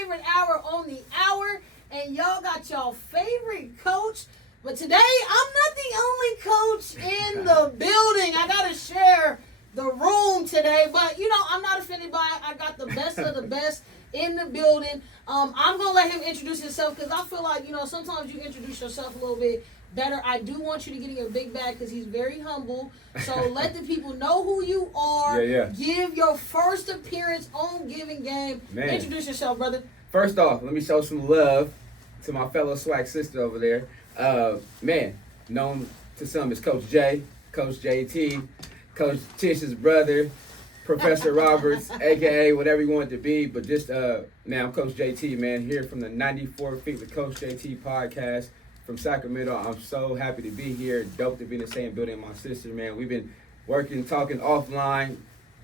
favorite hour on the hour, and y'all got y'all favorite coach. But today, I'm not the only coach in the building. I got to share the room today. But, I'm not offended by it. I got the best of the best in the building. I'm going to let him introduce himself because I feel like, sometimes you introduce yourself a little bit better. I do want you to get in your big bag because he's very humble. So let the people know who you are. Yeah. Give your first appearance on Givin Game. Man. Introduce yourself, brother. First off, let me show some love to my fellow swag sister over there. Known to some as Coach J, Coach JT, Coach Tish's brother, Professor Roberts, a.k.a. whatever you want it to be. But just, I'm Coach JT, man, here from the 94 Feet with Coach JT podcast from Sacramento. I'm so happy to be here. Dope to be in the same building with my sister, man. We've been working, talking offline,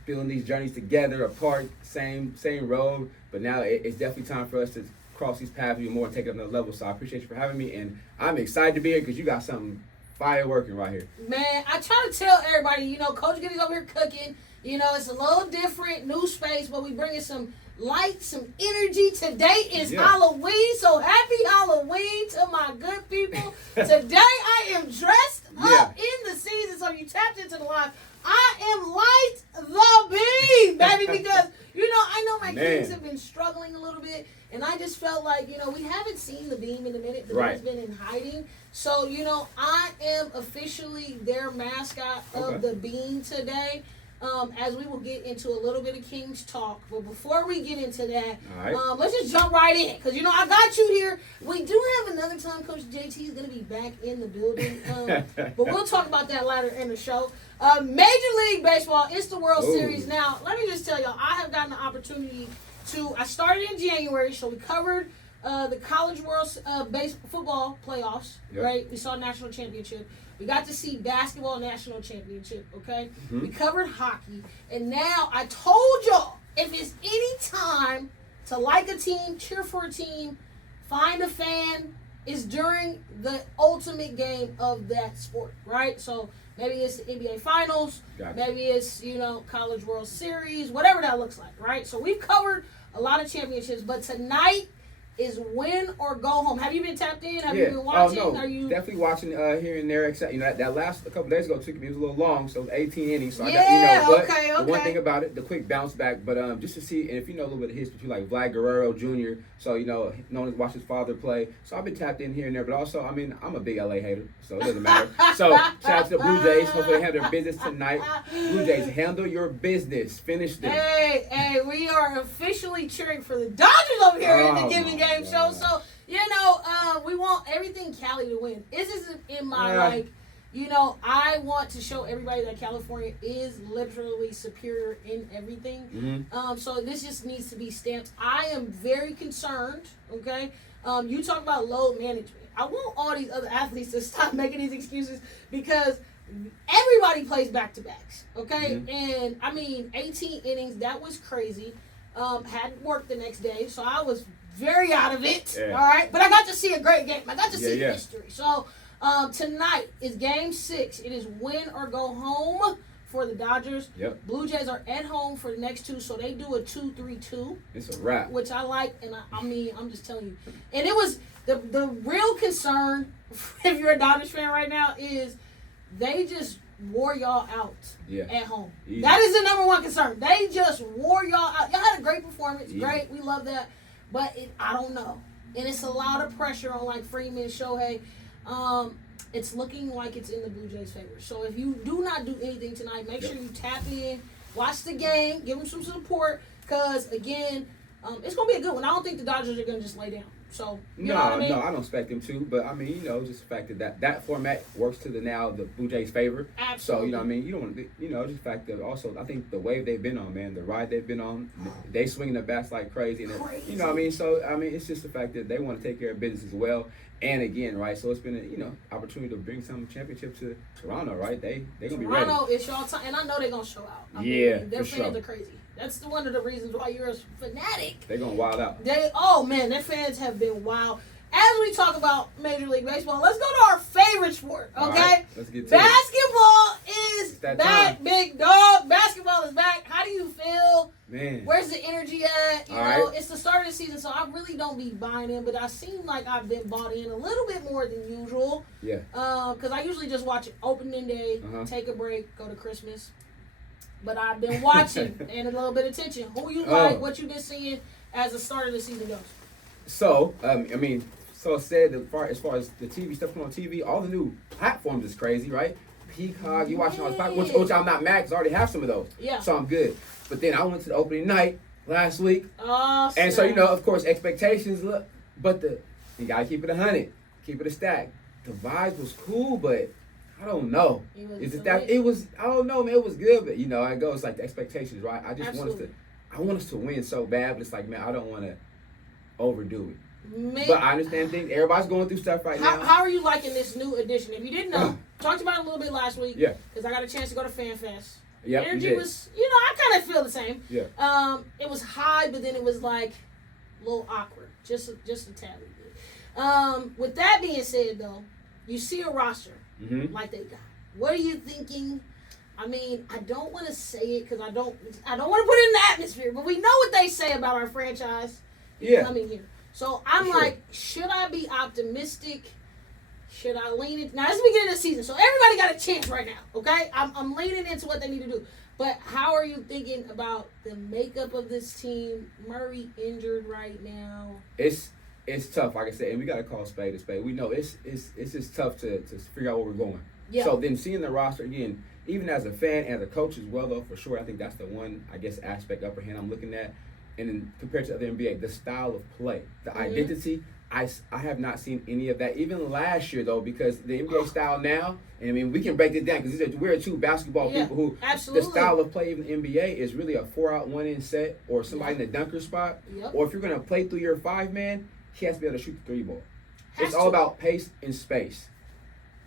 building these journeys together, apart, same road. But now it's definitely time for us to cross these paths even more and take it another level. So I appreciate you for having me, and I'm excited to be here because you got something fire working right here. Man, I try to tell everybody, Coach Goody's over here cooking. It's a little different, new space, but we bringing some light, some energy. Today is Halloween, so happy Halloween to my good people. Today I am dressed up in the season, so you tapped into the live. I am light the beam, baby, because, I know my kids have been struggling a little bit, and I just felt like, we haven't seen the beam in a minute. The beam's been in hiding. So, I am officially their mascot of the beam today. As we will get into a little bit of King's talk. But before we get into that, let's just jump right in. Because, I got you here. We do have another time Coach JT is going to be back in the building. But we'll talk about that later in the show. Major League Baseball, it's the World Series. Now, let me just tell y'all, I have gotten the opportunity I started in January, so we covered the College World Football playoffs, right? We saw National Championship. We got to see basketball national championship, okay? Mm-hmm. We covered hockey. And now I told y'all, if it's any time to like a team, cheer for a team, find a fan, it's during the ultimate game of that sport, right? So maybe it's the NBA Finals, maybe it's, College World Series, whatever that looks like, right? So we've covered a lot of championships, but tonight is win or go home. Have you been tapped in? Have you been watching? Oh, no. Are you definitely watching here and there? Except that last a couple days ago took me, it was a little long, so it was 18 innings. So I got the one thing about it, the quick bounce back. But just to see, and if you know a little bit of history too, like Vlad Guerrero Jr. So known to watch his father play. So I've been tapped in here and there. But also, I'm a big LA hater, so it doesn't matter. So shout out to the Blue Jays. Hopefully they have their business tonight. Blue Jays, handle your business. Finish them. Hey, we are officially cheering for the Dodgers over here in the Givin Game show. So we want everything Cali to win. This isn't in my I want to show everybody that California is literally superior in everything. Mm-hmm. So this just needs to be stamped. I am very concerned. Okay, you talk about load management. I want all these other athletes to stop making these excuses because everybody plays back-to-backs. Okay, and 18 innings. That was crazy. Hadn't worked the next day, so I was very out of it. Yeah. All right, but I got to see a great game. I got to see history. So tonight is Game 6. It is win or go home for the Dodgers. Yep. Blue Jays are at home for the next two, so they do a 2-3-2. It's a wrap, which I like, and I'm just telling you. And it was the real concern if you're a Dodgers fan right now is they just wore y'all out at home. Easy. That is the number one concern. They just wore y'all out. Y'all had a great performance. Easy. Great. We love that. But I don't know. And it's a lot of pressure on like Freeman, Shohei. It's looking like it's in the Blue Jays' favor. So if you do not do anything tonight, make sure you tap in, watch the game, give them some support. Because, again, it's going to be a good one. I don't think the Dodgers are going to just lay down. So, you know what I mean? No, I don't expect them to. But, just the fact that format works to the Blue Jays' favor. Absolutely. So, you don't want to, just the fact that also, I think the wave they've been on, man, the ride they've been on, they swinging the bats like crazy. And So, it's just the fact that they want to take care of business as well. And again, right, so it's been an opportunity to bring some championship to Toronto, right? They're going to be ready. Toronto is y'all time, and I know they're going to show out. Their fans are crazy. That's one of the reasons why you're a fanatic. They're going to wild out. Their fans have been wild. As we talk about Major League Baseball, let's go to our favorite sport, okay? Right, let's get to Basketball is back, big dog. Basketball is back. How do you feel Man. Where's the energy at? You All know, right. it's the start of the season, so I really don't be buying in, but I seem like I've been bought in a little bit more than usual. Yeah. Because I usually just watch opening day, take a break, go to Christmas. But I've been watching and a little bit of attention. Who you like, what you been seeing as the start of the season goes. So, so said as far as the TV stuff coming on TV, all the new platforms is crazy, right? Peacock, you watching all the platforms, which I'm not mad because I already have some of those. Yeah. So I'm good. But then I went to the opening night last week. Oh, and so, of course, expectations look, but you gotta keep it 100, keep it a stack. The vibes was cool, but I don't know. I don't know, man. It was good, but it goes like the expectations, right? I just want us to win so bad, but it's like, man, I don't want to overdo it. Man. But I understand things. Everybody's going through stuff now. How are you liking this new edition? If you didn't know, talked about it a little bit last week. Yeah. Because I got a chance to go to Fan Fest. Yeah. Energy was, I kind of feel the same. Yeah. It was high, but then it was like a little awkward, just a tad bit. With that being said, though, you see a roster like they got. What are you thinking? I mean, I don't want to say it because I don't want to put it in the atmosphere, but we know what they say about our franchise coming here. So I'm like, should I be optimistic? Should I lean it? Now, it's the beginning of the season, so everybody got a chance right now, okay? I'm leaning into what they need to do. But how are you thinking about the makeup of this team? Murray injured right now. It's tough, like I said, and we got to call spade a spade. We know it's just tough to figure out where we're going. Yeah. So then seeing the roster again, even as a fan and as a coach as well, though, for sure, I think that's the one, aspect upper hand I'm looking at. And then compared to other NBA, the style of play, the identity, I have not seen any of that. Even last year, though, because the NBA style now, and I mean, we can break it down because we're two basketball people who, the style of play in the NBA is really a 4-out, 1-in set or somebody in the dunker spot. Yep. Or if you're going to play through your 5-man, he has to be able to shoot the 3-ball. It's all about pace and space.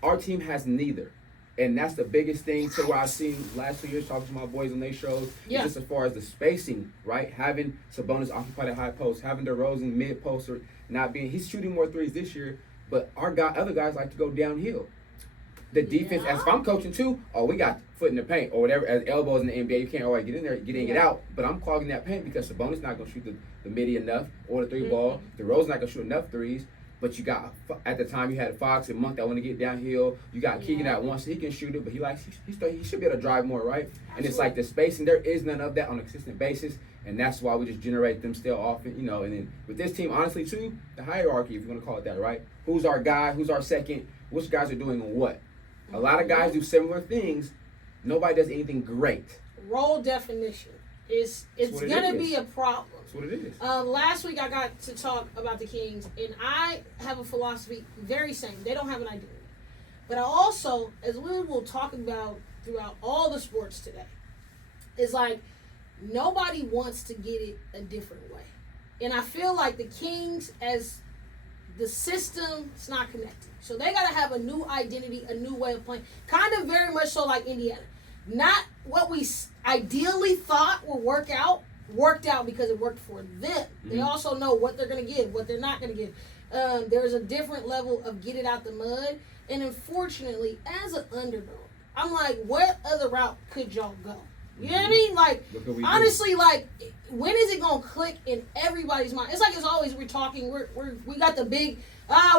Our team has neither. And that's the biggest thing to where I've seen last 2 years talking to my boys on their shows. Yeah. Just as far as the spacing, right? Having Sabonis occupy the high post, having DeRozan mid-poster, he's shooting more threes this year, but other guys like to go downhill. The defense, as if I'm coaching too, we got foot in the paint or whatever, as elbows in the NBA, you can't always get in there, get in, get out. But I'm clogging that paint because Sabonis not going to shoot the midi enough or the 3-ball. DeRozan not going to shoot enough threes. But you got, at the time, you had Fox and Monk that want to get downhill. You got Keegan that wants, he can shoot it, but he should be able to drive more, right? Absolutely. And it's like the spacing, there is none of that on a consistent basis. And that's why we just generate them still often, and then with this team, honestly, too, the hierarchy, if you want to call it that, right? Who's our guy? Who's our second? Which guys are doing what? A lot of guys do similar things. Nobody does anything great. Role definition it's going to be a problem. That's what it is. Last week I got to talk about the Kings, and I have a philosophy very same. They don't have an identity. But I also, as we will talk about throughout all the sports today, is like nobody wants to get it a different way. And I feel like the Kings, as the system, it's not connected. So they got to have a new identity, a new way of playing. Kind of very much so like Indiana. Not what we ideally thought would worked out because it worked for them. Mm-hmm. They also know what they're going to give, what they're not going to give. There's a different level of get it out the mud. And unfortunately, as an underdog, I'm like, what other route could y'all go? You know what I mean? Like, honestly, like, when is it going to click in everybody's mind? It's like it's always we're talking, we got the big,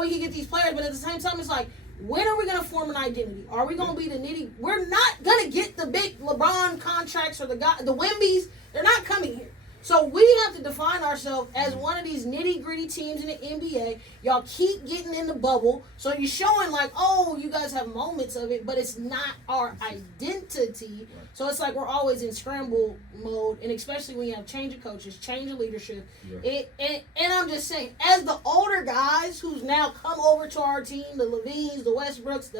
we can get these players, but at the same time, it's like, when are we going to form an identity? Are we going to be the nitty? We're not going to get the big LeBron contracts or the Wembys. They're not coming here. So we have to define ourselves as one of these nitty-gritty teams in the NBA. Y'all keep getting in the bubble. So you're showing like, oh, you guys have moments of it, but it's not our identity. So it's like we're always in scramble mode, and especially when you have change of coaches, change of leadership. Yeah. And I'm just saying, as the older guys who's now come over to our team, the Levines, the Westbrooks,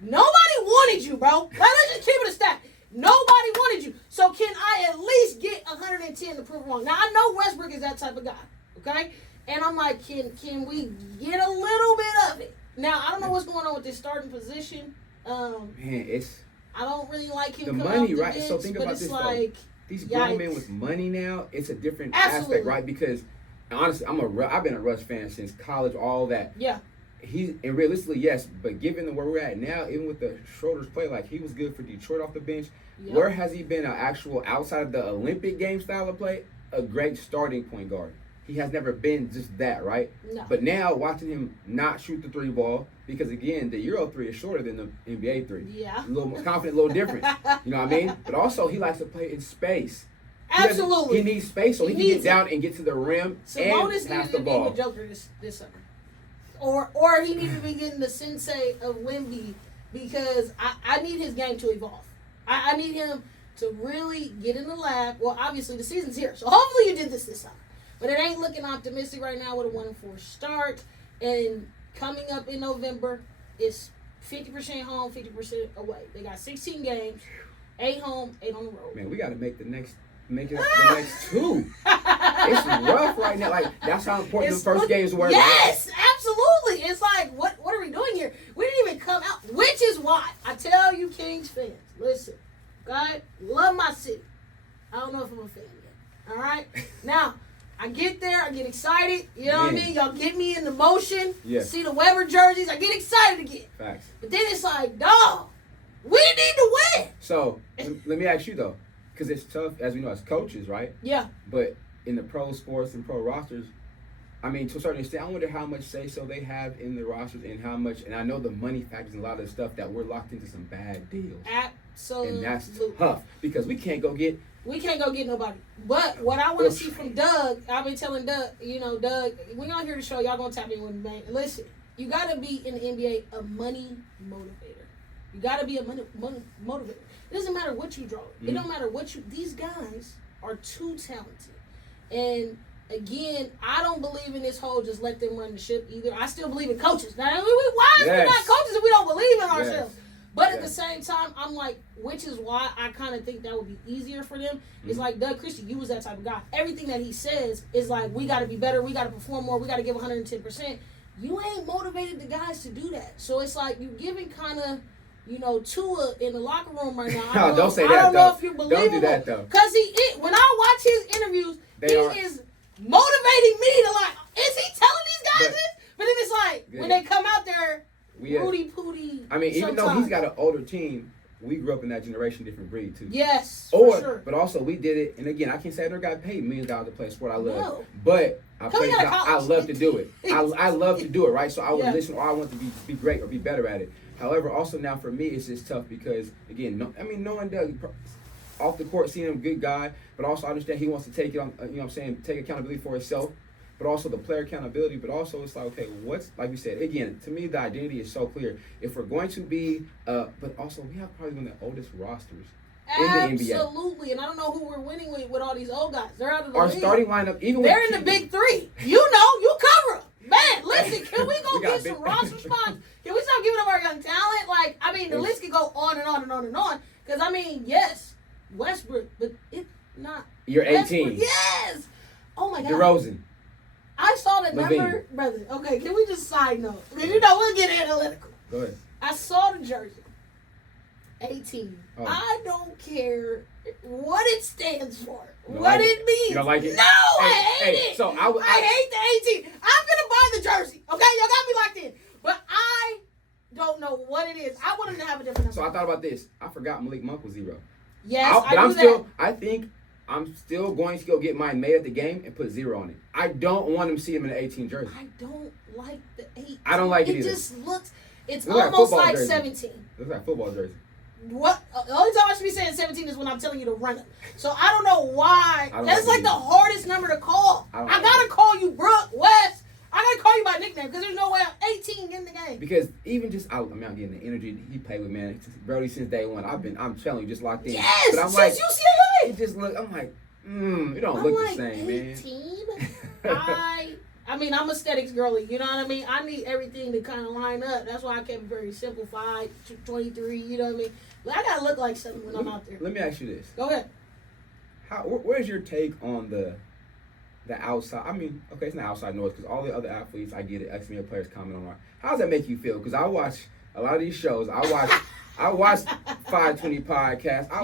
nobody wanted you, bro. Let's just keep it a stack. Nobody wanted you. So can I at least get 110 to prove it wrong? Now, I know Westbrook is that type of guy, okay? And I'm like, can we get a little bit of it? Now, I don't know what's going on with this starting position. I don't really like him. The money, right? So think about this, like, these grown men with money now, it's a different aspect, right? Because, honestly, I've been a Russ fan since college, all that. Yeah. and realistically, yes, but given where we're at now, even with the Schroeder's play, like he was good for Detroit off the bench. Yep. Where has he been an actual, outside of the Olympic game style of play, a great starting point guard? He has never been just that, right? No. But now watching him not shoot the 3 ball, because again, the Euro 3 is shorter than the NBA 3. Yeah. A little more confident, a little different. You know what I mean? But also, he likes to play in space. Absolutely. He needs space so he can get down and get to the rim Sabonis and pass needed the to ball. be the Joker this summer. Or he needed to be getting the sensei of Wemby, because I need his game to evolve. I need him to really get in the lab. Well, obviously, the season's here, so hopefully you did this summer. But it ain't looking optimistic right now with a 1-4 start. And coming up in November, it's 50% home, 50% away. They got 16 games, 8 home, 8 on the road. Man, we got to make it up the next 2. It's rough right now. Like, that's how important the first games were. Yes, absolutely. It's like, what are we doing here? We didn't even come out, which is why I tell you Kings fans, listen, God, love my city. I don't know if I'm a fan yet. All right? Now, I get there, I get excited. You know what I mean? Y'all get me in the motion. Yeah. See the Weber jerseys, I get excited again. Facts. But then it's like, dog, we need to win. So, let me ask you, though, because it's tough, as we know, as coaches, right? Yeah. But in the pro sports and pro rosters, I mean, to a certain extent, I wonder how much say-so they have in the rosters and how much, and I know the money factors and a lot of the stuff that we're locked into some bad deals. Absolutely. And that's tough because we can't go get nobody. But what I want to see from Doug, I've been telling Doug, Doug, when y'all hear the show, y'all going to tap in with me, man. Listen, you got to be in the NBA a money motivator. You got to be a money motivator. It doesn't matter what you draw. Mm-hmm. It don't matter what these guys are too talented. And again, I don't believe in this whole just let them run the ship either. I still believe in coaches. Now, why is we not coaches if we don't believe in ourselves? But at the same time, I'm like, which is why I kind of think that would be easier for them. Mm-hmm. It's like Doug Christie, you was that type of guy. Everything that he says is like, we got to be better, we got to perform more, we got to give 110%. You ain't motivated the guys to do that. So it's like you're giving kind of, Tua in the locker room right now. Don't say that, I don't know if you believe Don't do that, though. Because when I watch his interviews, is motivating me to like, is he telling these guys this? But then it's like, when they come out there, Rudy Pooty. I mean, even though he's got an older team, we grew up in that generation, different breed too. Yes, for sure. But also we did it, and again, I can't say I never got paid $millions to play a sport I love. No. But I love to do it. I love to do it, right? So I would listen, or I want to be great or be better at it. However, also now for me, it's just tough because again, knowing Doug off the court, seeing him a good guy, but also I understand he wants to take it on. Take accountability for himself. But also the player accountability, but also it's like, okay, what's, like we said, again, to me, the identity is so clear. If we're going to be, but also we have probably one of the oldest rosters in the NBA. Absolutely, and I don't know who we're winning with all these old guys. They're out of the Our league. starting lineup, even they're in the big 3. You cover them. Man, listen, can we go get some roster spots? Can we stop giving up our young talent? Like, I mean, the list can go on and on and on and on. Because, I mean, yes, Westbrook, but it's not. You're 18. Westbrook. Yes. Oh, my God. DeRozan. I saw the number, brother. Okay, can we just side note? Because we'll get analytical. Go ahead. I saw the jersey. 18. Oh. I don't care what it stands for. What it means. You don't like it? No, I hate it. So I hate the 18. I'm gonna buy the jersey. Okay, y'all got me locked in. But I don't know what it is. I want him to have a different number. So I thought about this. I forgot Malik Monk was 0. Yes, I think I'm still going to go get mine made at the game and put 0 on it. I don't want him to see him in an 18 jersey. I don't like the 18. I don't like it either. It just looks, it's almost like 17. Looks like a football jersey. What? The only time I should be saying 17 is when I'm telling you to run it. So I don't know why. That's like the hardest number to call. I gotta call you Brooke, West. I gotta call you by nickname because there's no way I'm 18 in the game. Because even just, I'm getting the energy he played with, man. Brody since day one. I'm telling you, just locked in. Yes, but I'm since UCLA. It just look. I'm like, it don't look the same, 18? Man. I mean, I'm aesthetics girly. You know what I mean? I need everything to kind of line up. That's why I kept it very simplified. 23. You know what I mean? But I gotta look like something when I'm out there. Let me ask you this. Go ahead. Where's your take on the outside? I mean, okay, it's not outside noise because all the other athletes, I get it. Ex-NBA players comment on. How does that make you feel? Because I watch a lot of these shows. I watch 520 podcasts. I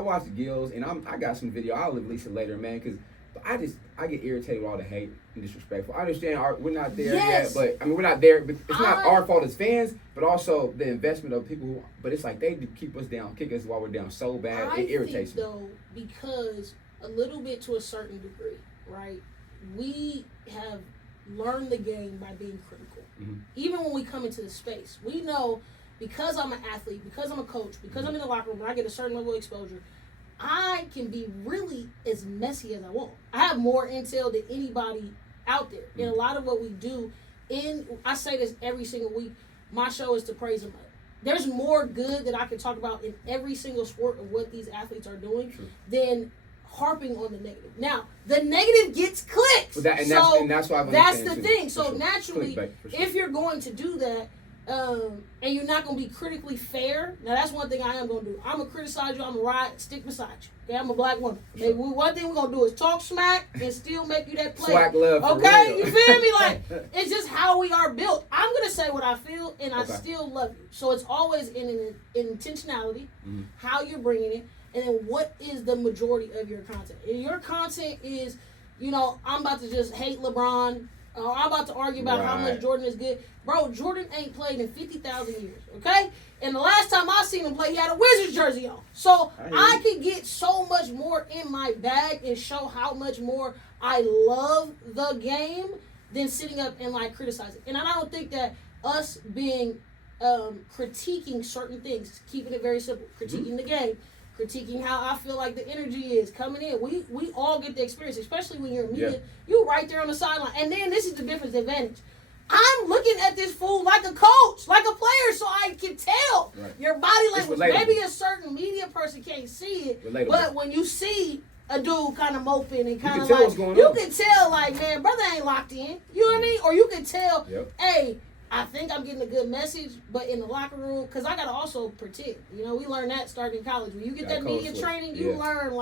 watch Gills, and I got some video. I'll release it later, man. Because I get irritated with all the hate and disrespectful. I understand we're not there Yes. yet, but I mean we're not there. But it's not our fault as fans, but also the investment of people who. But it's like they keep us down, kick us while we're down so bad. It irritates me. Though, because a little bit to a certain degree, right? We have learned the game by being critical. Mm-hmm. Even when we come into the space, we know because I'm an athlete, because I'm a coach, because I'm in the locker room, and I get a certain level of exposure, I can be really as messy as I want. I have more intel than anybody out there. And a lot of what we do, I say this every single week, my show is to praise them. There's more good that I can talk about in every single sport of what these athletes are doing than harping on the negative. Now, the negative gets clicks. And that's why that's the thing. So sure. naturally, if you're going to do that, and you're not going to be critically fair. Now, that's one thing I am going to do. I'm going to criticize you. I'm going to ride, stick beside you. Okay, I'm a black woman. Sure. One thing we're going to do is talk smack and still make you that play. Swag love for okay, real. you feel me? Like, it's just how we are built. I'm going to say what I feel, and I still love you. So it's always in intentionality, how you're bringing it, and then what is the majority of your content. And your content is, I'm about to just hate LeBron, or I'm about to argue about how much Jordan is good. Bro, Jordan ain't played in 50,000 years, okay? And the last time I seen him play, he had a Wizards jersey on. So I can get so much more in my bag and show how much more I love the game than sitting up and, criticizing. And I don't think that us being critiquing certain things, keeping it very simple, critiquing the game, critiquing how I feel like the energy is coming in. We all get the experience, especially when you're in media. You right there on the sideline. And then this is the difference advantage. I'm looking at this fool like a coach, like a player, so I can tell your body language. Maybe a certain media person can't see it, but when you see a dude kind of moping and kind of you can tell, man, brother ain't locked in. You know what I mean? Or you can tell, hey, I think I'm getting a good message, but in the locker room, because I got to also pretend. We learn that starting in college. When you get that media training, you learn,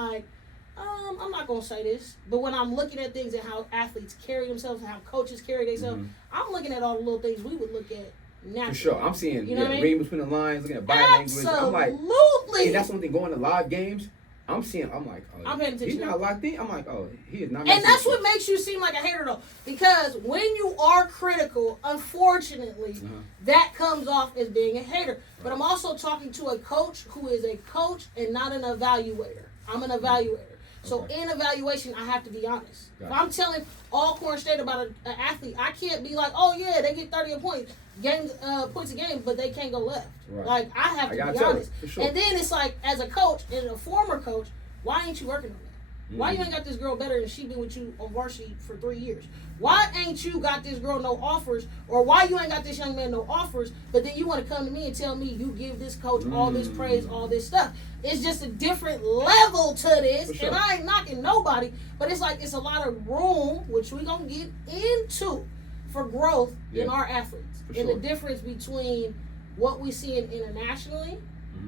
I'm not going to say this, but when I'm looking at things and how athletes carry themselves and how coaches carry themselves, I'm looking at all the little things we would look at naturally. For sure. I'm seeing, reading between the lines, looking at body language. I'm like, absolutely. And that's one thing, going to live games, I'm like, oh, I'm paying attention. He's not locked in. I'm like, oh, he is not. And that's what makes you seem like a hater, though. Because when you are critical, unfortunately, that comes off as being a hater. But I'm also talking to a coach who is a coach and not an evaluator. I'm an evaluator. So in evaluation, I have to be honest. If I'm telling all Corn State about an athlete, I can't be like, oh yeah, they get 30 points a game, but they can't go left. Right. I have to be honest. Sure. And then it's like, as a coach and a former coach, why ain't you working on that? Why you ain't got this girl better than she been with you on varsity for 3 years? Why ain't you got this girl no offers? Or why you ain't got this young man no offers, but then you want to come to me and tell me you give this coach all this praise, all this stuff? It's just a different level to this, and I ain't knocking nobody, but it's like it's a lot of room, which we going to get into, for growth in our athletes. And the difference between what we seeing internationally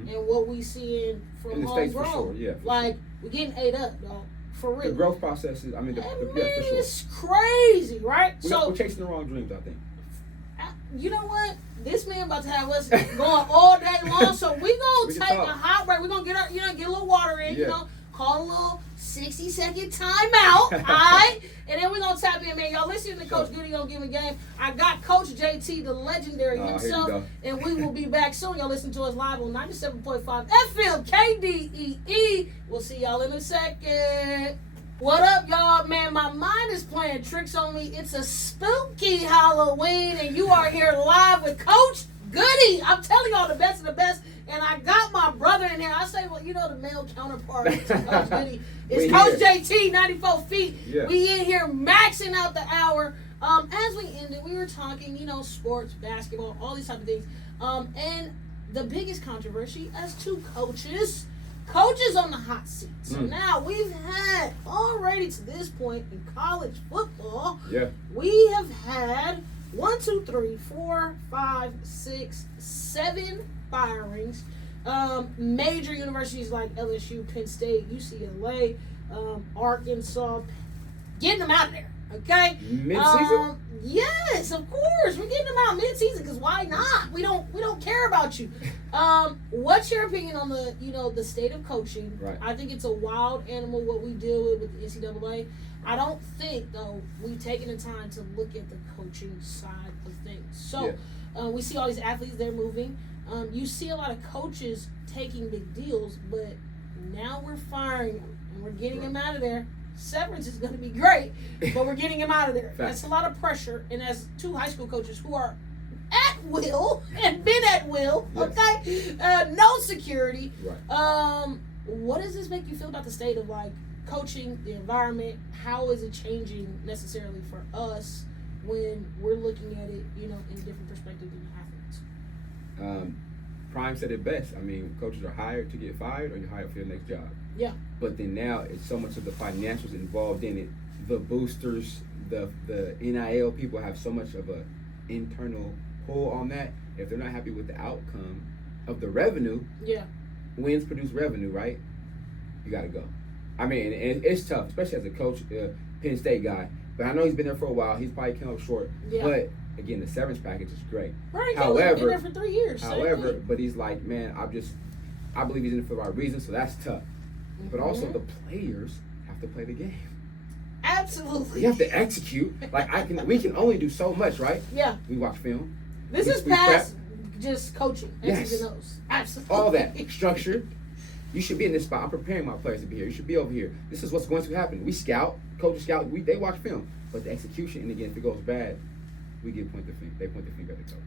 and what we seeing from homegrown. We're getting ate up, dog. For real. The growth process is, for sure. It's crazy, right? We're chasing the wrong dreams, I think. You know what? This man about to have us going all day long, so we gonna take a hot break. We're gonna get get a little water in, call a little 60-second timeout, all right? And then we're gonna tap in, man. Y'all listen to Coach Goody on Givin Game. I got Coach JT, the legendary himself, and we will be back soon. Y'all listen to us live on 97.5 FM KDEE. We'll see y'all in a second. What up, y'all? Man, my mind is playing tricks on me. It's a spooky Halloween, and you are here live with Coach Goody. I'm telling y'all the best of the best, and I got my brother in here. I say, well, the male counterpart to Coach Goody is Coach JT, 94 feet. Yeah. We in here maxing out the hour. As we ended, we were talking, sports, basketball, all these type of things. And the biggest controversy as two coaches on the hot seat. So now we've had already to this point in college football, we have had 7 firings. Major universities like LSU, Penn State, UCLA, Arkansas, getting them out of there. Okay. Mid-season? Yes, of course. We're getting them out mid-season because why not? We don't care about you. What's your opinion on the state of coaching? Right. I think it's a wild animal what we deal with the NCAA. I don't think though we've taken the time to look at the coaching side of things. So we see all these athletes, they're moving. You see a lot of coaches taking big deals, but now we're firing them and we're getting them out of there. Severance is going to be great, but we're getting him out of there. That's a lot of pressure. And as two high school coaches who are at will and been at will, okay, no security. Right. What does this make you feel about the state of like coaching, the environment? How is it changing necessarily for us when we're looking at it, in a different perspective than the athletes? Prime said it best. I mean, coaches are hired to get fired or you're hired for your next job. Yeah. But then now it's so much of the financials involved in it. The boosters, the NIL people have so much of a internal pull on that. If they're not happy with the outcome of the revenue, wins produce revenue, right? You got to go. I mean, and it's tough, especially as a coach, Penn State guy. But I know he's been there for a while. He's probably come up short. Yeah. But again, the severance package is great. Right. However, been there for 3 years. But he's like, man, I believe he's in it for the right reason. So that's tough. But also the players have to play the game. Absolutely. You have to execute. We can only do so much, right? Yeah. We watch film. This is past just coaching. Yes. Absolutely. All that structure. You should be in this spot. I'm preparing my players to be here. You should be over here. This is what's going to happen. We scout, coaches scout. They watch film. But the execution, and again, if it goes bad, we get point the finger. They point the finger at the coach.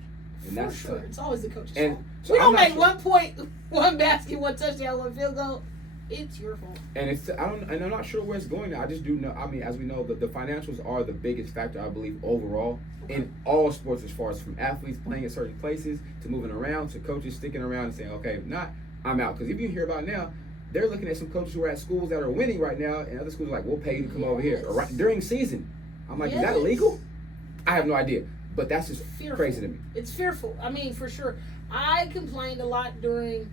And that's for sure. It's always the coach's fault. So we don't make 1 point, 1 basket, 1 touchdown, 1 field goal. It's your fault. And I'm not sure where it's going now. I just do know. I mean, as we know, the financials are the biggest factor, I believe, overall in all sports, as far as from athletes playing at certain places to moving around to coaches sticking around and saying, okay, I'm out. Because if you hear about now, they're looking at some coaches who are at schools that are winning right now, and other schools are like, we'll pay you to come over here during season. I'm like, is that illegal? I have no idea. But that's just crazy to me. It's fearful. I mean, for sure. I complained a lot during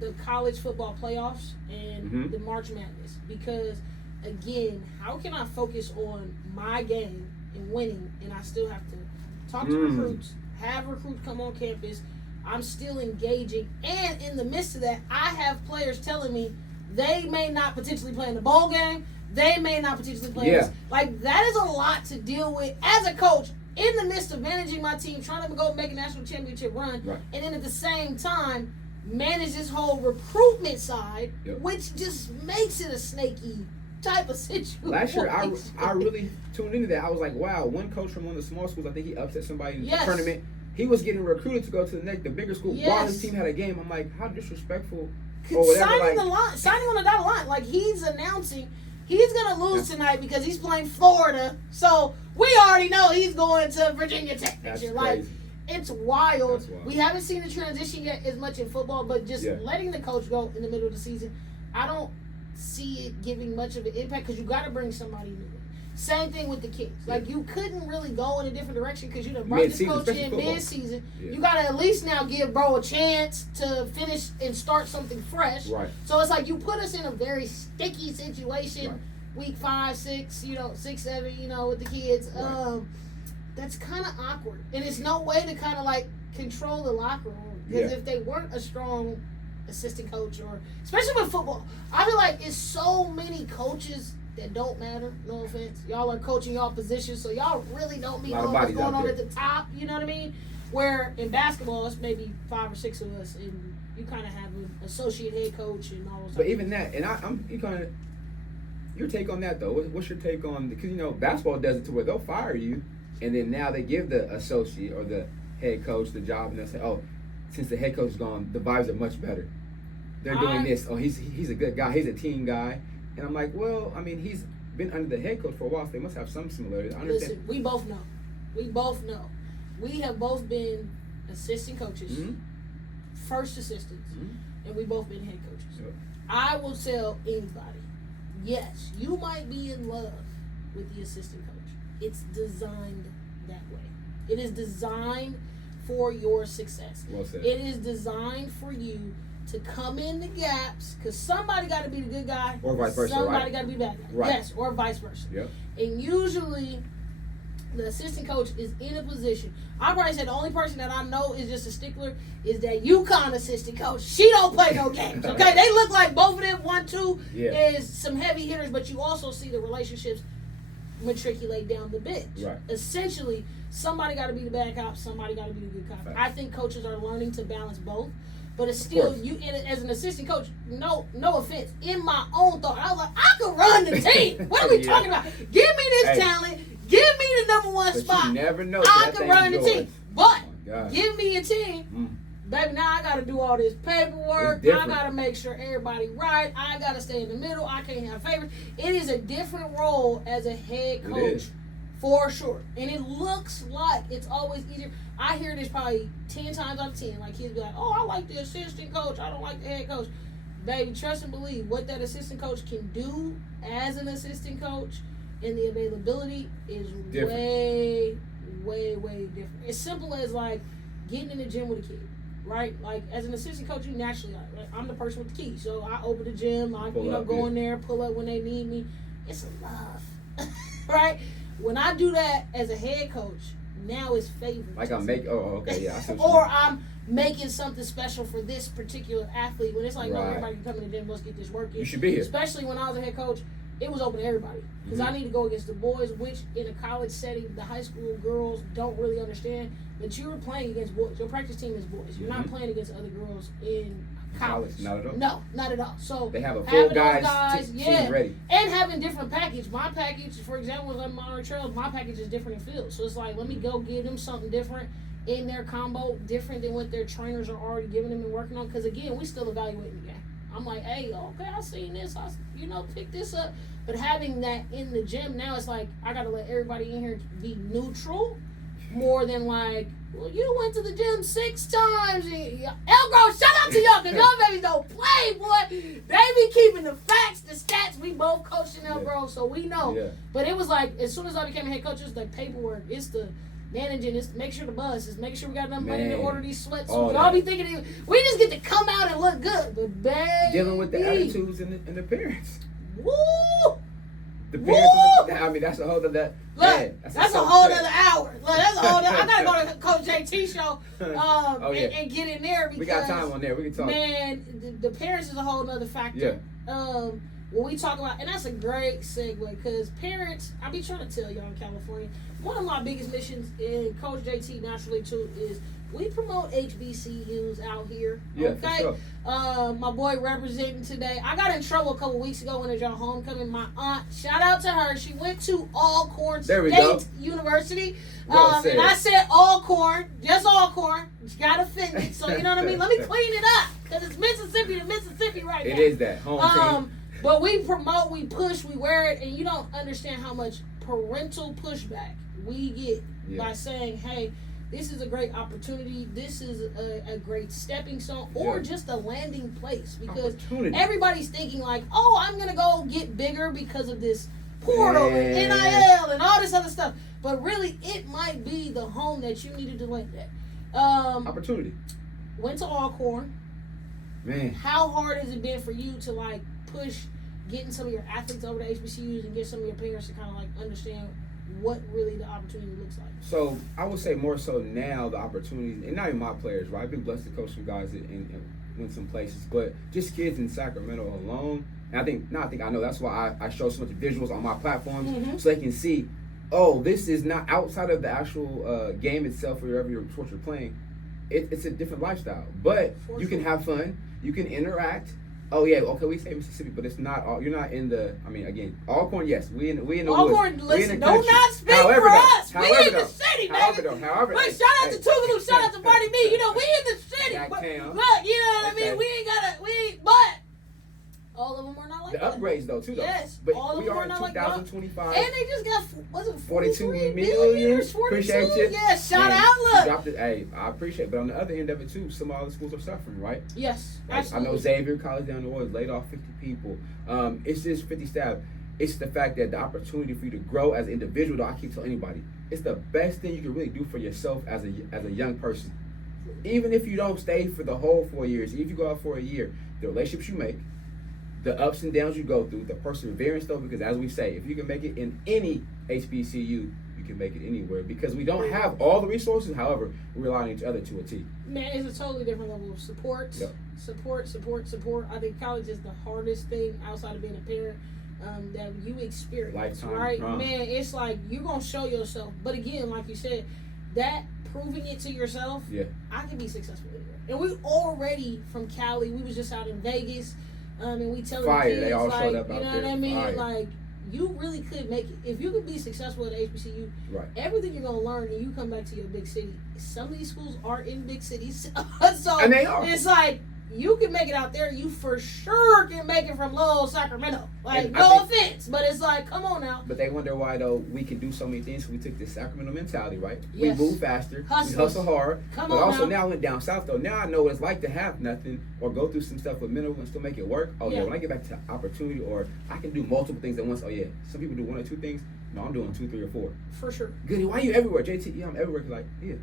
the college football playoffs and the March Madness because, again, how can I focus on my game and winning and I still have to talk to recruits, have recruits come on campus, I'm still engaging, and in the midst of that, I have players telling me they may not potentially play in the bowl game, they may not potentially play this. Like, that is a lot to deal with as a coach in the midst of managing my team, trying to go make a national championship run, and then at the same time, manage this whole recruitment side, which just makes it a snaky type of situation. Last year, I really tuned into that. I was like, wow, one coach from one of the small schools, I think he upset somebody in the tournament. He was getting recruited to go to the bigger school while his team had a game. I'm like, how disrespectful. Or whatever, signing on the dotted line. Like, he's announcing he's going to lose tonight because he's playing Florida. So we already know he's going to Virginia Tech next year. Like, it's wild. We haven't seen the transition yet as much in football, but just letting the coach go in the middle of the season, I don't see it giving much of an impact because you got to bring somebody new. Same thing with the kids. Like, you couldn't really go in a different direction because you done brought this coach in mid-season. You got to at least now give bro a chance to finish and start something fresh. Right. So it's like you put us in a very sticky situation week 5, 6, 6, 7, with the kids. That's kind of awkward. And it's no way to kind of like control the locker room. Because if they weren't a strong assistant coach, or especially with football, I feel like it's so many coaches that don't matter. No offense. Y'all are coaching y'all positions, so y'all really don't be knowing what's going on at the top. You know what I mean? Where in basketball, it's maybe 5 or 6 of us, and you kind of have an associate head coach and all those. But even that, and I'm kind of your take on that though. What's your take on, because basketball does it to where they'll fire you, and then now they give the associate or the head coach the job, and they'll say, oh, since the head coach is gone, the vibes are much better. They're doing this. Oh, he's a good guy. He's a team guy. And I'm like, well, I mean, he's been under the head coach for a while, so they must have some similarities. I understand. Listen, we both know. We have both been assistant coaches, first assistants, and we both been head coaches. Yep. I will tell anybody, yes, you might be in love with the assistant coach. It's designed that way. It is designed for your success. Well said. It is designed for you to come in the gaps, because somebody got to be the good guy. Or vice versa, somebody got to be the bad guy. Right. Yes, or vice versa. Yep. And usually, the assistant coach is in a position. I probably said the only person that I know is just a stickler is that UConn assistant coach. She don't play no games. Okay, they look like both of them. 1-2 is some heavy hitters, but you also see the relationships matriculate down the bench. Right. Essentially, somebody got to be the bad cop. Somebody got to be the good cop. Right. I think coaches are learning to balance both. But it's still, as an assistant coach, no offense. In my own thought, I was like, I could run the team. What are we talking about? Give me this talent. Give me the number one spot. You never know. I can run the team. But give me a team. Baby, now I got to do all this paperwork. I got to make sure everybody right. I got to stay in the middle. I can't have favorites. It is a different role as a head coach. For sure. And it looks like it's always easier. I hear this probably 10 times out of 10. Like, kids be like, oh, I like the assistant coach. I don't like the head coach. Baby, trust and believe what that assistant coach can do as an assistant coach and the availability is way different. As simple as, like, getting in the gym with a kid, right? Like, as an assistant coach, you naturally, like I'm the person with the key. So I open the gym. I, go in there, pull up when they need me. It's a love, right? When I do that as a head coach, now it's favored. Like I'm making, or I'm making something special for this particular athlete. When it's like, no, everybody can come in the gym, let's get this work in. You should be here. Especially when I was a head coach, it was open to everybody. Because I need to go against the boys, which in a college setting, the high school girls don't really understand that you were playing against boys. Your practice team is boys. You're not playing against other girls in college. Not at all. No, not at all. So they have a full guys team ready. And having different package. My package, for example, with Monterey Trails, my package is different in field. So it's like, let me go give them something different in their combo, different than what their trainers are already giving them and working on. Because again, we still evaluating the game. I'm like, hey, okay, I seen this. I pick this up. But having that in the gym now, it's like I got to let everybody in here be neutral more than like, well, you went to the gym 6 times. Elgro, shout out to y'all because y'all babies don't play, boy. They be keeping the facts, the stats. We both coached in Elgro, so we know. Yeah. But it was like, as soon as I became a head coach, it's like paperwork. It's the managing. It's make sure the bus is make sure we got enough money to order these sweatsuits. I'll be thinking, we just get to come out and look good. But baby, dealing with the attitudes and the parents. Woo! The parents, I mean, that's a whole other. That's a whole other hour. Look, that's a whole other. I gotta go to Coach JT show and get in there because we got time on there. We can talk. Man, the parents is a whole other factor. Yeah. When we talk about, and that's a great segue because parents, I be trying to tell y'all in California, one of my biggest missions in Coach JT naturally too is we promote HBCUs out here. Yeah, okay. For sure. My boy representing today. I got in trouble a couple weeks ago when it was y'all homecoming. My aunt, shout out to her. She went to Alcorn State University. And I said Alcorn, just Alcorn. She got offended. So you know what I mean? Let me clean it up. Because it's Mississippi to Mississippi right now. It is that home team. But we promote, we push, we wear it, and you don't understand how much parental pushback we get by saying, hey, this is a great opportunity. This is a great stepping stone or just a landing place because everybody's thinking like, oh, I'm going to go get bigger because of this portal and NIL and all this other stuff. But really, it might be the home that you needed to land at. Opportunity. Went to Alcorn. Man. How hard has it been for you to like push getting some of your athletes over to HBCUs and get some of your parents to kind of like understand what really the opportunity looks like? So I would say more so now the opportunities, and not even my players, right? I've been blessed to coach some guys and win some places, but just kids in Sacramento alone. And I know that's why I show so much visuals on my platforms so they can see, oh, this is not outside of the actual game itself or whatever sport you're playing. It's a different lifestyle, but you can have fun, you can interact. Oh yeah, okay. We say Mississippi, but it's not all. You're not in the. I mean, again, Alcorn. Yes, we in the Alcorn, woods. Listen, do not speak for us. We in the city, baby. However, but shout out to Tougaloo, shout out to Marty B. You know, we in the city. But, look, you know what I mean. We ain't gotta. But all of them are not like the that. upgrades though too. Yes, but all of we them are are in not 2025. Like and they just got 42 million. 42. Appreciate you. Yeah, shout out. Look, hey, I appreciate it. But on the other end of it too, some other schools are suffering, right? Yes, like, absolutely. I know Xavier College down the road laid off 50 people. It's just 50 staff. It's the fact that the opportunity for you to grow as an individual. Though I keep telling anybody, it's the best thing you can really do for yourself as a young person. Even if you don't stay for the whole 4 years, if you go out for a year, the relationships you make, the ups and downs you go through, the perseverance though, because as we say, if you can make it in any HBCU, you can make it anywhere. Because we don't have all the resources, however, we rely on each other to a T. Man, it's a totally different level of support. Yep. Support. I think college is the hardest thing outside of being a parent that you experience. Lifetime, right? Man, it's like you're gonna show yourself. But again, like you said, that proving it to yourself, I can be successful anywhere. And we already from Cali, we was just out in Vegas, and we telling the kids, they all like, showed up you out know there. what I mean? Fire. Like, you really could make it. If you could be successful at HBCU, everything you're going to learn and you come back to your big city. Some of these schools are in big cities. So and they are. It's like, you can make it out there. You for sure can make it from little Sacramento. Like, And no offense, but it's like, come on now. But they wonder why, though, we can do so many things. We took this Sacramento mentality, right? Yes. We move faster. Hustlers. We hustle hard. Come but on also now. I went down south, though. Now I know what it's like to have nothing or go through some stuff with minimal and still make it work. Oh, yeah, when I get back to opportunity or I can do multiple things at once. Oh, yeah, some people do 1 or 2 things. No, I'm doing 2, 3, or 4. For sure. Goody, why you everywhere? JT, yeah, I'm everywhere. Like, yeah.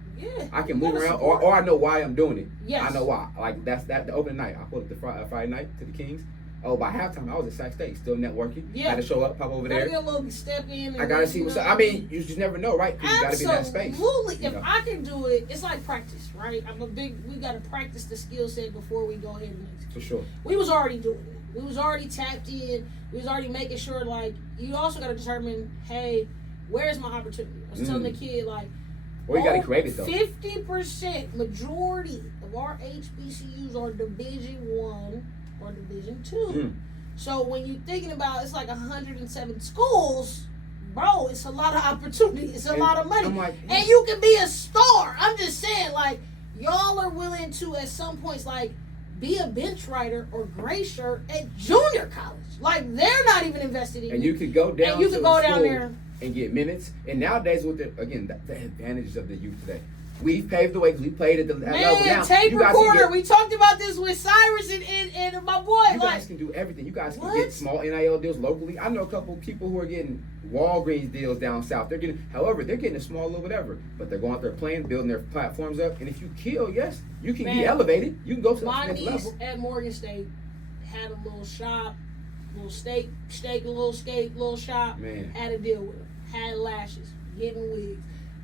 I can move around, or I know why I'm doing it. Yes. I know why. Like, that's the opening night. I pulled up the Friday night to the Kings. Oh, by halftime, I was at Sac State, still networking. Yeah. Had to show up, pop over there. Get a little step in. And I gotta see what's up. I mean, you just never know, right? Because you gotta be in that space. Absolutely. If I can do it, it's like practice, right? We gotta practice the skill set before we go ahead and execute. For sure. We was already doing it. We was already tapped in. We was already making sure, like, you also gotta determine, hey, where's my opportunity? I was telling the kid, like, well, you gotta create it though. 50% majority of our HBCUs are Division 1 or Division 2. So when you're thinking about, it's like 107 schools, bro, it's a lot of opportunity. It's a lot of money. Like, and you can be a star. I'm just saying, like, y'all are willing to, at some points, like, be a bench writer or gray shirt at junior college. Like, they're not even invested in you. And you could go down and you could go down there and get minutes. And nowadays, with the advantages of the youth today, we've paved the way because we played at the level. Now, tape recorder. We talked about this with Cyrus and my boy. You guys can do everything. You guys can get small NIL deals locally. I know a couple people who are getting Walgreens deals down south. They're getting a small little whatever, but they're going out there playing, building their platforms up. And if you kill, yes, you can be elevated. You can go to the next level. My niece at Morgan State had a little shop, little steak, little shop. Man, had a deal with her. Had lashes, getting wigs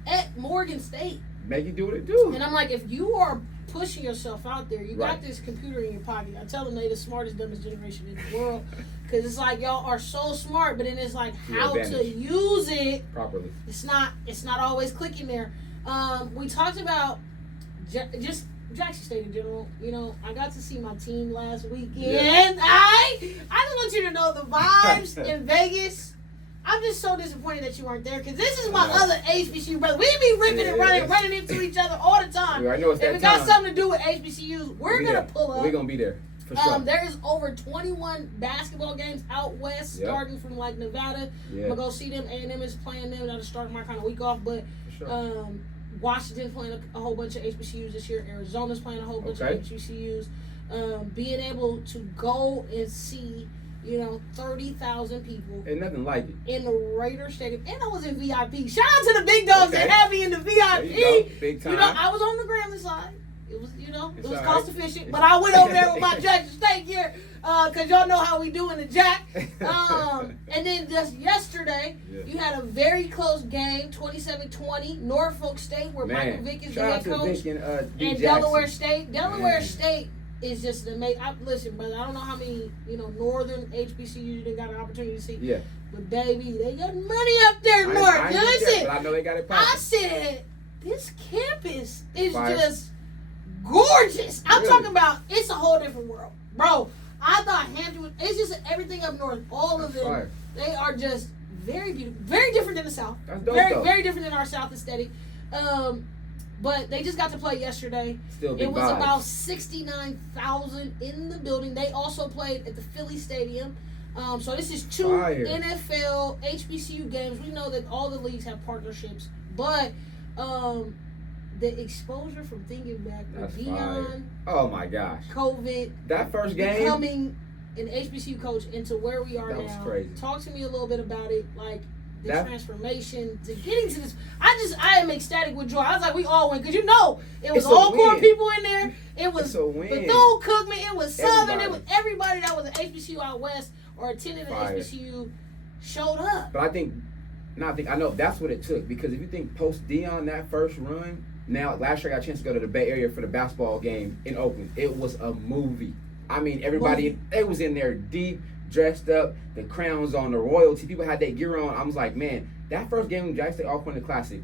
at Morgan State. Make you do what it do. And I'm like, if you are pushing yourself out there, you got this computer in your pocket. I tell them they the smartest, dumbest generation in the world. Because it's like y'all are so smart, but then it's like how to use it properly. It's not always clicking there. We talked about just Jackson State in general. You know, I got to see my team last weekend. Yeah. I just want you to know the vibes in Vegas. I'm just so disappointed that you weren't there because this is my other HBCU brother. We be ripping and running into each other all the time. I know it's if it got something to do with HBCUs, we're going to pull up. We're going to be there. For sure. There is over 21 basketball games out west, starting from like Nevada. I'm going to go see them. A&M is playing them. That'll start my kind of week off. But Washington's playing a whole bunch of HBCUs this year. Arizona's playing a whole bunch of HBCUs. Being able to go and see 30,000 people. Ain't nothing like it. In the Raider Stadium. And I was in VIP. Shout out to the big dogs that had me in the VIP. Big time. I was on the Grambling side. It was, it was cost efficient. But I went over there with my Jackson State gear. Because y'all know how we do in the Jack. And then just yesterday, you had a very close game, 27-20. Norfolk State, where Michael Vick is the head coach. And Delaware State. Delaware State is just amazing. Listen, brother, I don't know how many, northern HBCUs you got an opportunity to see. Yeah. But, baby, they got money up there, North. Listen, but I know they got it popping. I said, this campus is just gorgeous. I'm talking about, it's a whole different world. Bro, I thought Hampton was, it's just everything up north. All of them, they are just very beautiful. Very different than the South. That's dope, very different than our South aesthetic. But they just got to play yesterday. It was about 69,000 in the building. They also played at the Philly Stadium. So this is 2 NFL HBCU games. We know that all the leagues have partnerships, but the exposure from thinking back with Dion, oh my gosh, COVID, that first game, becoming an HBCU coach into where we are now. That was crazy. Talk to me a little bit about it. Like, the transformation to getting to this. I am ecstatic with joy. I was like, we all win because it was all core people in there. It was Bethune-Cookman. It was Southern. It was everybody that was an HBCU out west or attended an HBCU showed up. But I know that's what it took, because if you think post Dion, that first run. Now, last year I got a chance to go to the Bay Area for the basketball game in Oakland. It was a movie. I mean, everybody, they was in there deep, dressed up, the crowns on, the royalty. People had their gear on. I was like, man, that first game in Jackson State All-Point Classic,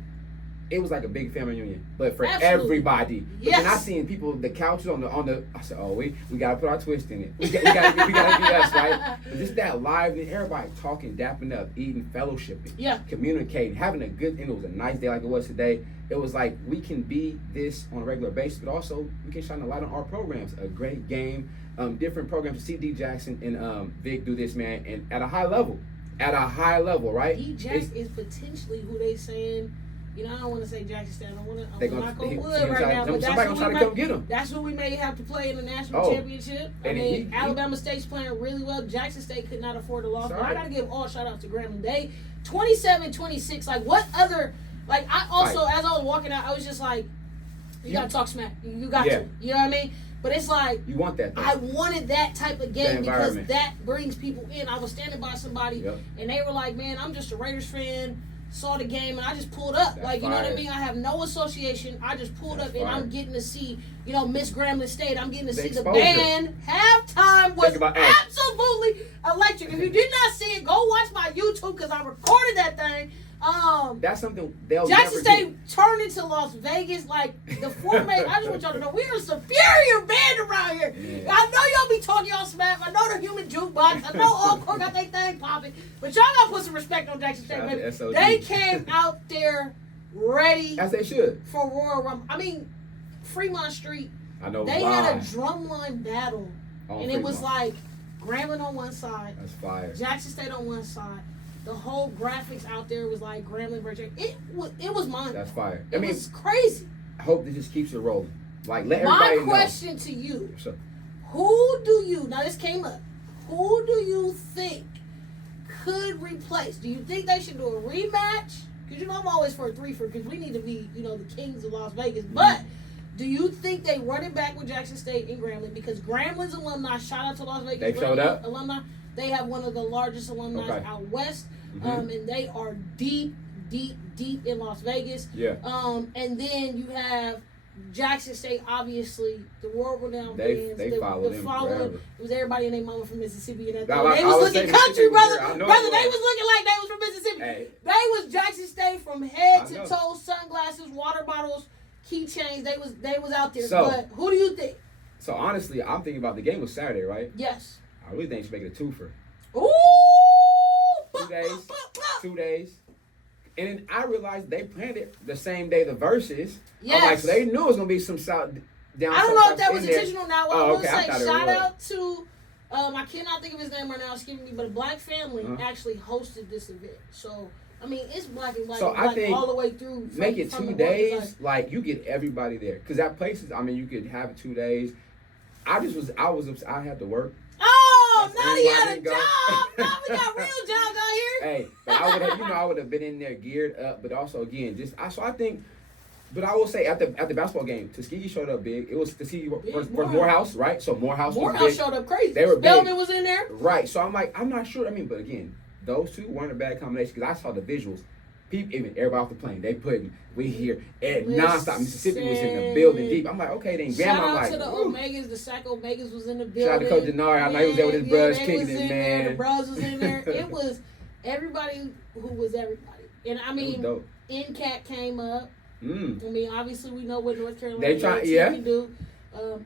it was like a big family reunion. But for everybody. But then I seen people, the couches on the. I said, oh, we got to put our twist in it. We got to be us, right? But just that live, everybody talking, dapping up, eating, fellowshipping, communicating, having a good, and it was a nice day like it was today. It was like, we can be this on a regular basis, but also we can shine a light on our programs. A great game, different programs. To see D. Jackson and Vic do this, man, and at a high level. At a high level, right? D. Jackson is potentially who they saying. I don't want to say Jackson State. I'm not going to wood right now, but somebody gonna try to come get him. That's what we may have to play in the national championship. I mean, Alabama State's playing really well. Jackson State could not afford a loss, but I got to give all shout out to Grambling. They 27-26. Like, what other? Like, I also, as I was walking out, I was just like, you got to talk smack. You got to. You know what I mean? But it's like, you want that, though. I wanted that type of game because that brings people in. I was standing by somebody, and they were like, man, I'm just a Raiders fan. Saw the game, and I just pulled up. You know what I mean? I have no association. I just pulled up, and I'm getting to see, Miss Grambling State. I'm getting to see the band. Halftime was absolutely electric. If you did not see it, go watch my YouTube because I recorded that thing. That's something they'll Jackson State turned into Las Vegas. Like, the formation, I just want y'all to know, we're a superior band around here. Yeah. I know y'all be talking y'all smack. I know the human jukebox. I know all Cork got their thing popping. But y'all got to put some respect on Jackson State, baby. They came out there ready. As they should. For Royal Rumble. I mean, Fremont Street. I know. They had a drumline battle. And it was like Grambling on one side. That's fire. Jackson State on one side. The whole graphics out there was like Grambling version. It was mine. That's fire. It was crazy. I hope this just keeps it rolling. Like, let everybody know. My question to you: who do you? Now this came up. Who do you think could replace? Do you think they should do a rematch? Because I'm always for a three-for because we need to be the kings of Las Vegas. But do you think they run it back with Jackson State and Grambling? Because Grambling's alumni, shout out to Las Vegas. They showed up. Alumni. They have one of the largest alumni out west. And they are deep in Las Vegas. Yeah. And then you have Jackson State, obviously, the world-renowned bands. They followed them forever. It was everybody and their mama from Mississippi. And they was looking country, brother. They was looking like they was from Mississippi. Hey. They was Jackson State from head to toe, sunglasses, water bottles, keychains. They was out there. But who do you think? So, honestly, I'm thinking about the game was Saturday, right? Yes. I really think you should make it a twofer. Ooh! 2 days. And then I realized they planned it the same day the verses. Yes. I'm like, so they knew it was going to be some South down. I don't know if that was intentional now. I will say shout out to, I cannot think of his name right now, excuse me, but a black family actually hosted this event. So, I mean, it's black and white, I think all the way through. Make it 2 days, like you get everybody there. Because that place is, I mean, you could have it 2 days. I had to work. Oh, now he had a job. Now we got real jobs out here. Hey, but I would have been in there geared up, but also again, I think. But I will say at the basketball game, Tuskegee showed up big. It was Tuskegee versus Morehouse, right? So Morehouse showed up crazy. They were Spellman big. was in there, right? So I'm not sure. I mean, but again, those two weren't a bad combination because I saw the visuals. Even everybody off the plane, they putting we here at nonstop. Mississippi was in the building deep. I'm like, okay, then Shout Grandma. out to the Omegas, the Sac Omegas was in the building. Shout out to Coach Denari. I know he was there with his bros kicking it, man. The bros was in there. It was everybody who was everybody. And I mean, NCAT came up. I mean, obviously we know what North Carolina can do.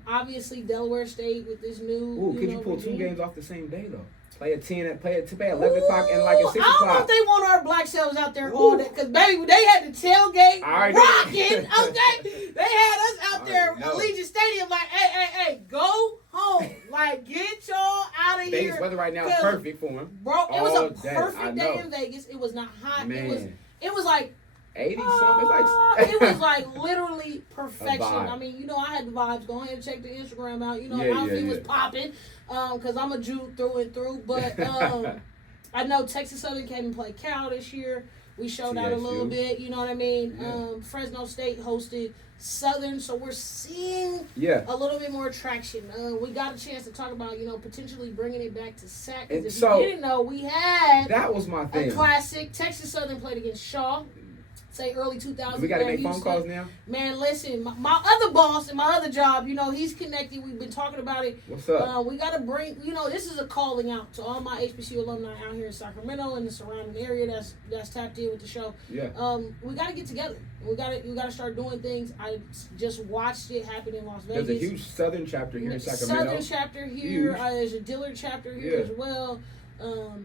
Obviously Delaware State with this new. Could you pull two games off the same day though? Play at 10 and play at 11 o'clock and like at 6 o'clock. I don't know if they want our black selves out there all day. Because, baby, they had the tailgate rocking, okay? They had us out there at Allegiant Stadium like, hey, go home. Like, get y'all out of here. Vegas weather right now is perfect for them. Bro, it was a perfect day in Vegas. It was not hot. Man. It was like 80-something. It was like literally perfection. I mean, I had the vibes. Go ahead and check the Instagram out. Outfit was popping because I'm a Jew through and through. But I know Texas Southern came and played Cal this year. We showed out a little bit, you know what I mean? Yeah. Fresno State hosted Southern, so we're seeing a little bit more traction. We got a chance to talk about, potentially bringing it back to SAC. Because if you didn't know, we had that was my thing. A classic. Texas Southern played against Shaw. Say early 2000s. We got to make phone calls now? Man, listen, my other boss and my other job, he's connected. We've been talking about it. What's up? We got to bring, this is a calling out to all my HBCU alumni out here in Sacramento and the surrounding area that's tapped in with the show. Yeah. We got to get together. We got to start doing things. I just watched it happen in Las Vegas. There's a huge Southern chapter here in Sacramento. Southern chapter here. There's a Dillard chapter here as well.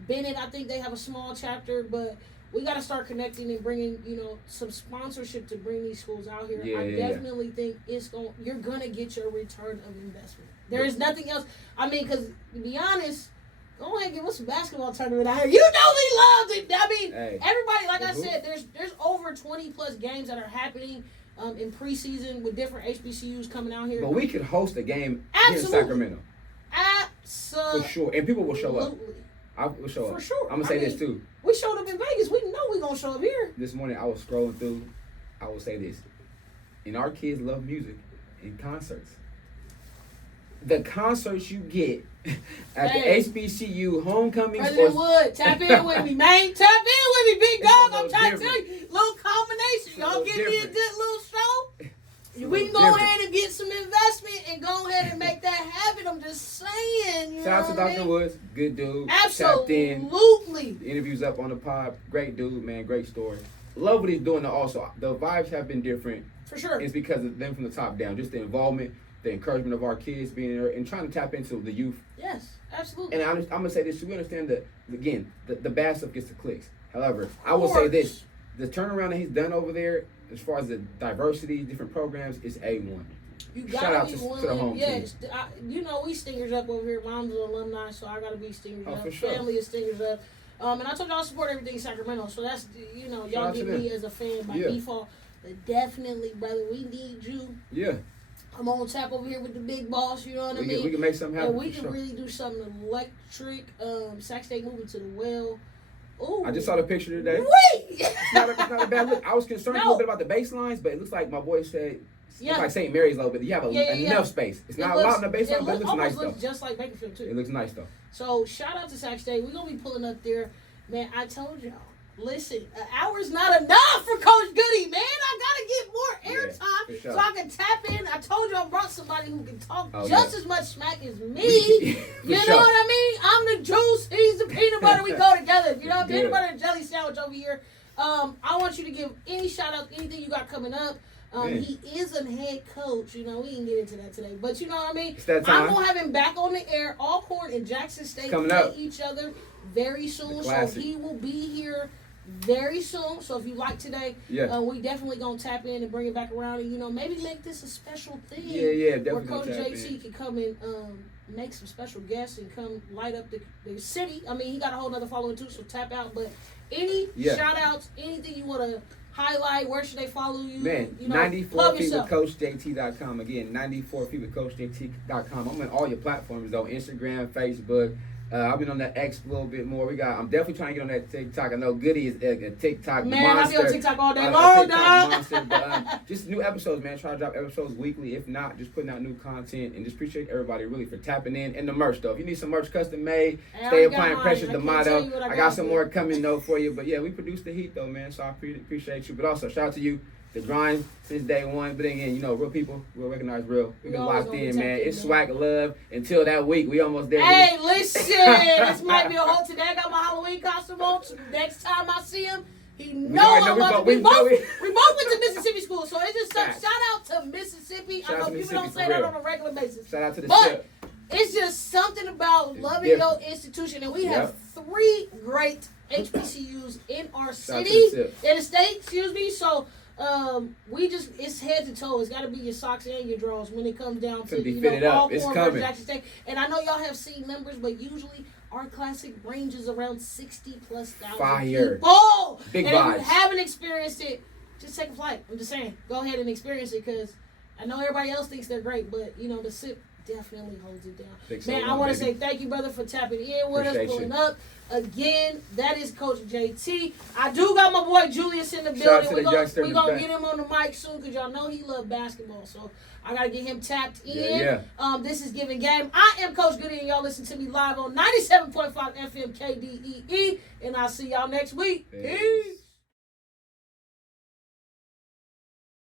Bennett, I think they have a small chapter, but we got to start connecting and bringing, some sponsorship to bring these schools out here. I definitely think you're going to get your return of investment. There is nothing else. I mean, because to be honest, go ahead and give us some basketball tournament out here. We love it. I mean, everybody, like I said, there's over 20 plus games that are happening in preseason with different HBCUs coming out here. But we could host a game here in Sacramento. Absolutely. For sure. And people will show up. I will show up. For sure. I'm going to say this too. We showed up in Vegas. We know we're going to show up here. This morning I was scrolling through. I will say this. And our kids love music and concerts. The concerts you get at the HBCU homecomings. President Wood, tap in with me, man. Tap in with me, big dog. I'm trying to tell you. Little combination. Y'all give me a good little show. We can go ahead and get some investment and go ahead and make that happen. I'm just saying. Shout out to Dr. Woods. Good dude. Absolutely. The interviews up on the pod. Great dude, man. Great story. Love what he's doing also. The vibes have been different. For sure. It's because of them from the top down. Just the involvement, the encouragement of our kids being there and trying to tap into the youth. Yes, absolutely. And I'm going to say this. We understand that, again, the bad stuff gets the clicks. However, I will say this. The turnaround that he's done over there, as far as the diversity, different programs, is A1. Shout out to the home team. We Stingers up over here. Mom's an alumni, so I got to be Stingers up. For sure. Family is Stingers up. And I told y'all I support everything in Sacramento, so that's, y'all get me as a fan by default. But definitely, brother, we need you. Yeah. I'm on tap over here with the big boss, you know what I mean? We can make something happen. And we can really do something electric. Sac State moving to the well. Ooh. I just saw the picture today. Wait! It's not a bad look. I was concerned a little bit about the baselines, but it looks like my boy said, it's like St. Mary's low, but you have enough space. It's not a lot in the baseline, but it looks nice, though. It looks just like Bakersfield, too. It looks nice, though. So, shout out to Sac State. We're going to be pulling up there. Man, I told y'all. Listen, an hour's not enough for Coach Goody, man. I got to get more airtime so I can tap in. I told you I brought somebody who can talk just as much smack as me. You know what I mean? I'm the juice. He's the peanut butter. We go together. You know, peanut butter and jelly sandwich over here. I want you to give any shout out, anything you got coming up. He is a head coach. We didn't get into that today. But you know what I mean? It's that time. I'm going to have him back on the air. Alcorn and Jackson State play each other very soon. So he will be here very soon. So if you like today, we definitely gonna tap in and bring it back around and maybe make this a special thing. Yeah, definitely. Where Coach JT can come and make some special guests and come light up the city. I mean, he got a whole nother following too, so tap out. But any shout outs, anything you wanna highlight, where should they follow you? Man, 94feetwithcoachjt.com. Again, 94feetwithcoachjt.com. I'm on all your platforms though, Instagram, Facebook. I've been on that X a little bit more. I'm definitely trying to get on that TikTok. I know Goody is a TikTok monster. Man, I be on TikTok all day long, dog. But just new episodes, man. Try to drop episodes weekly. If not, just putting out new content. And just appreciate everybody really for tapping in. And the merch, though. If you need some merch custom made, stay applying pressure, the motto. I got some more coming, though, for you. But, yeah, we produce the heat, though, man. So I appreciate you. But also, shout out to you. The grind since day one. But again, real people will recognize real. We've been locked in, man. It's swag love until that week. We almost there. Hey, listen. This might be a whole today. I got my Halloween costume on. So next time I see him, he knows I'm about to be both. We both went to Mississippi school. So it's just shout out to Mississippi. I know people don't say that on a regular basis. Shout out to the But it's just something about loving your institution. And we have 3 great HBCUs in our city, in the state, So it's head to toe. It's got to be your socks and your drawers when it comes down to Alcorn, Jackson State. And I know y'all have seen numbers, but usually our classic ranges around 60,000+ people. Big and vibes. if you haven't experienced it, just take a flight. I'm just saying, go ahead and experience it because I know everybody else thinks they're great, but to sit definitely holds it down. Man, I want to say thank you, brother, for tapping in with us, pulling up. Again, that is Coach JT. I do got my boy Julius in the building. We're going to get him on the mic soon because y'all know he loves basketball. So I got to get him tapped in. Yeah. This is Givin Game. I am Coach Goody, and y'all listen to me live on 97.5 FM KDEE. And I'll see y'all next week. Peace.